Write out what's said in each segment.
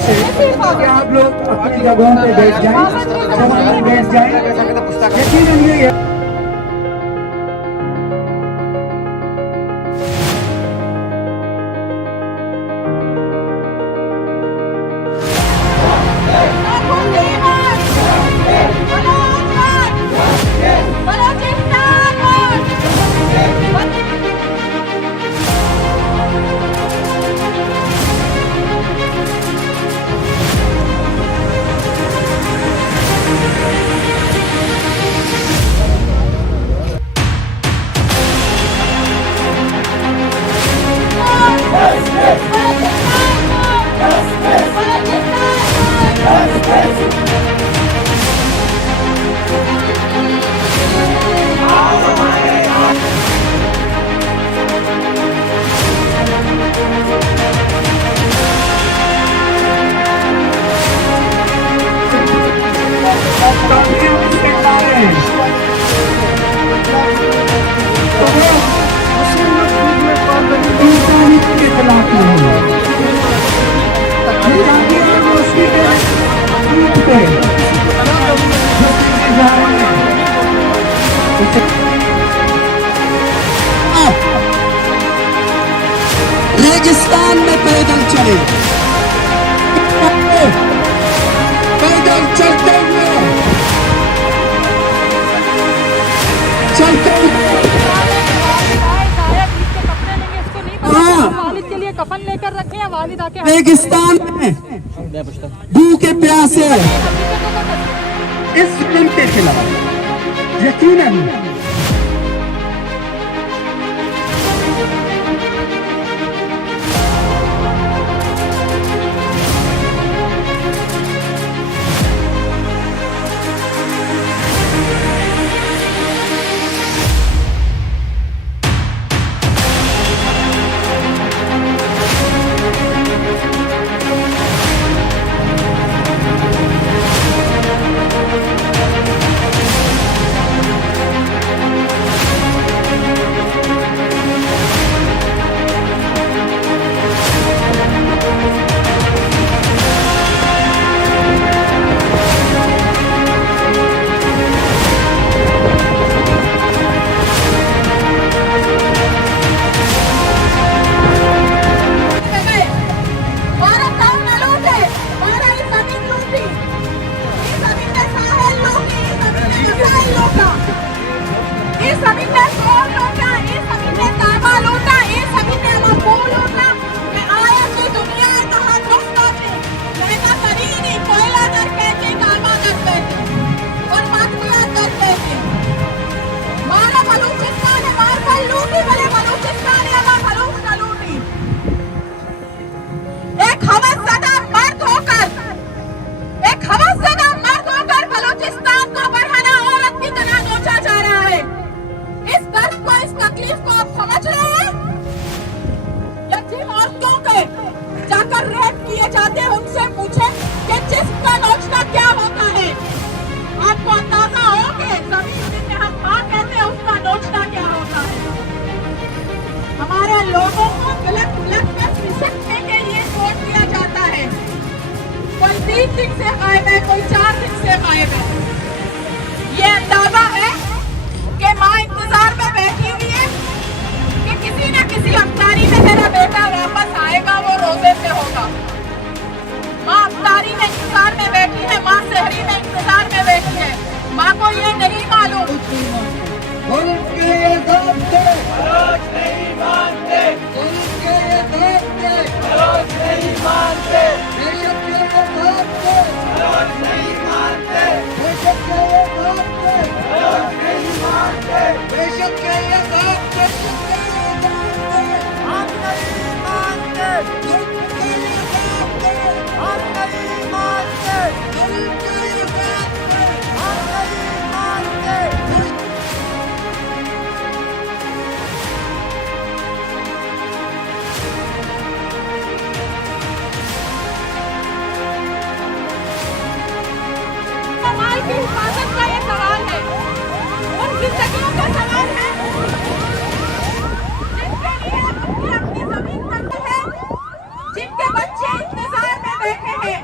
क्या आप लोग अपनी जगहों पे बैठ जाएं, सामान बैठ जाएं, यकीनन ये रेगिस्तान में पैदल चले, पैदल चलते हुए वालिद के लिए कफन लेकर रखे हैं, वालिद आके रेगिस्तान में भूखे प्यासे इस जुल्म के खिलाफ यकीनन लोगों को गलत गलत कर सिसकने के लिए वोट दिया जाता है। कोई 3 दिन से गायब है, कोई 4 दिन से गायब है। ये अंदाजा है कि माँ इंतजार में बैठी हुई है कि किसी न किसी अफ्तारी में मेरा बेटा वापस आएगा, वो रोजे पे होगा। माँ अफ्तारी में इंतजार में बैठी है, माँ सहरी में इंतजार में बैठी है। माँ को ये नहीं मालूम की हिफाजत का ये सवाल है, उन जिंदगियों का सवाल है जिनके लिए अपनी अपनी जमीन करते हैं, जिनके बच्चे इंतजार में बैठे हैं।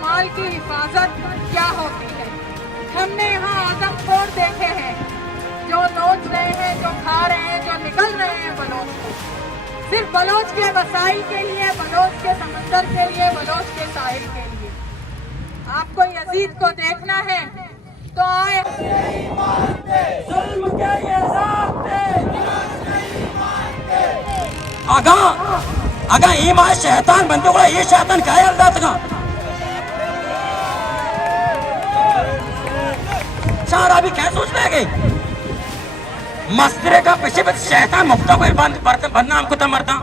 माल की हिफाजत क्या होती है। हमने यहाँ आदमखोर देखे हैं जो नोच रहे हैं, जो खा रहे हैं, जो निकल रहे हैं बलोच को, सिर्फ बलोच के वसाइल के लिए, बलोच के समंदर के लिए, बलोच के साहिल के लिए। आपको यजीद को देखना है तो आए। आगा ईमान शैतान बनते को ये शैतान क्या है अल्लाह तक चार अभी क्या सोच रहे गए मस्तिरे का पीछे पे शैतान मुफ्ता को बनना हमको तो मरता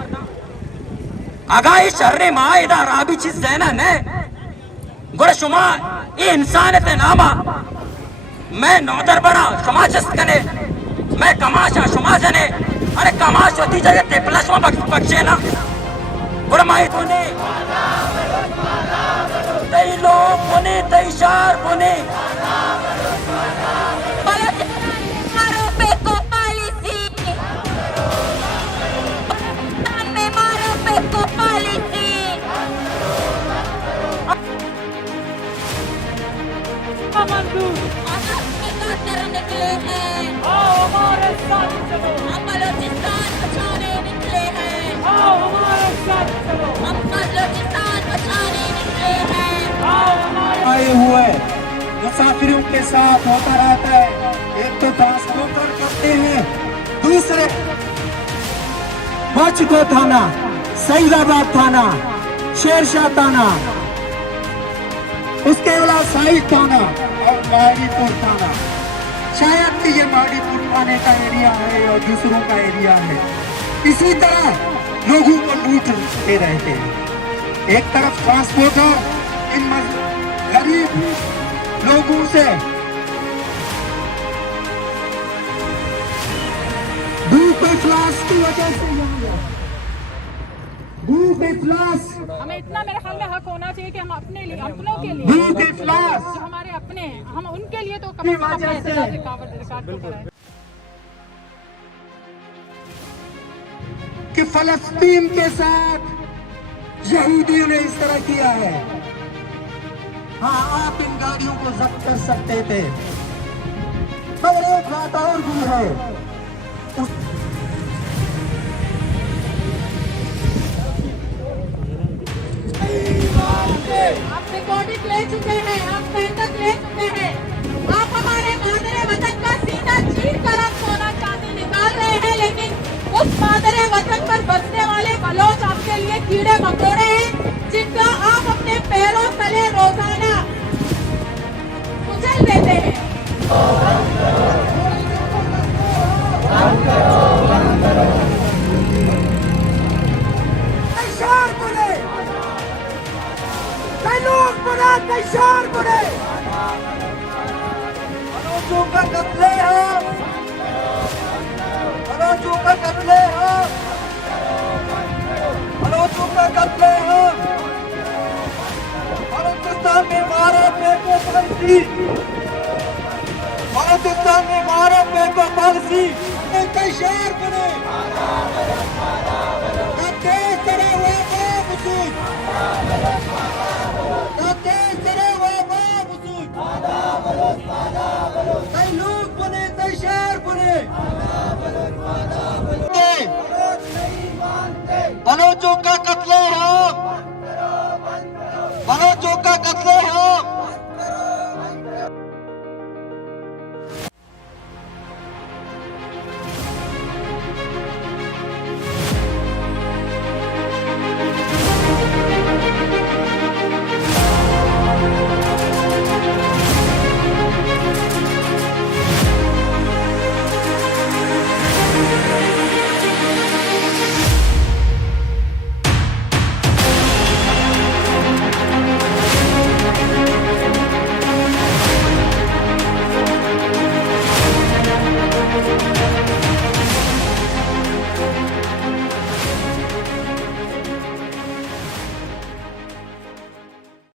आगा ये शर्रे माँ इधर राबी चीज देना ने गुरे शुमा ये इंसान है नामा मैं नौदर बड़ा समाज कने मैं कमाशा शुमा जने अरे कमाश होती जगह ते प्लस में बख्शे ना गुरमाई कोने तई लोग कोने तई शार कोने मारो पे को पॉलिसी में मारो पे को पॉलिसी निकले हैं हमारे साथ चलो हम बलोचिस्तान बचाने निकले हैं हमारे साथ चलो हम बलोचिस्तान बचाने निकले हैं आए हुए मुसाफिरों के साथ होता रहता है। एक तो ट्रांसपोर्टर करते हैं, दूसरे बचको थाना, सईदाबाद थाना, शेरशाह थाना, उसके अलावा साइड थाना और माड़ीपुर थाना। शायद कि ये माड़ीपुर थाने का एरिया है और दूसरों का एरिया है। इसी तरह लोगों को लूटते रहते हैं। एक तरफ ट्रांसपोर्टर इन गरीब लोगों से भूख इफ्लास की वजह से भूख इफ्लास हमें इतना मेरे ख्याल में हक होना चाहिए कि हम अपने लिए, अपनों के लिए, भूख इफ्लास जो हमारे अपने हैं, हम उनके लिए तो कम से कम अपने रिकॉर्ड को कराएं। कि फलस्तीन के साथ यहूदियों ने इस तरह किया है। हाँ, आप इन गाड़ियों को जब्त कर सकते थे, मगर एक बात और भी है, आप रिकॉर्डिंग ले चुके हैं, आप मेहनत ले चुके हैं, आप हमारे मादरे वतन का सीना चीर कर आप सोना चांदी निकाल रहे हैं, लेकिन उस मादरे वतन पर बसने वाले बलोच आपके लिए कीड़े मकोड़े हैं, जिनका आप अपने पैरों तले रोजाना कुचल देते हैं। तैयार बने बलोचों का कत्ले हैं, बलोचों का कत्ले हैं, बलोचों का कत्ले हैं। बलूचिस्तान में मारा पेपो पॉलिसी, बलूचिस्तान में मारा पेपो पॉलिसी। तैयार बने देश तरह हुआ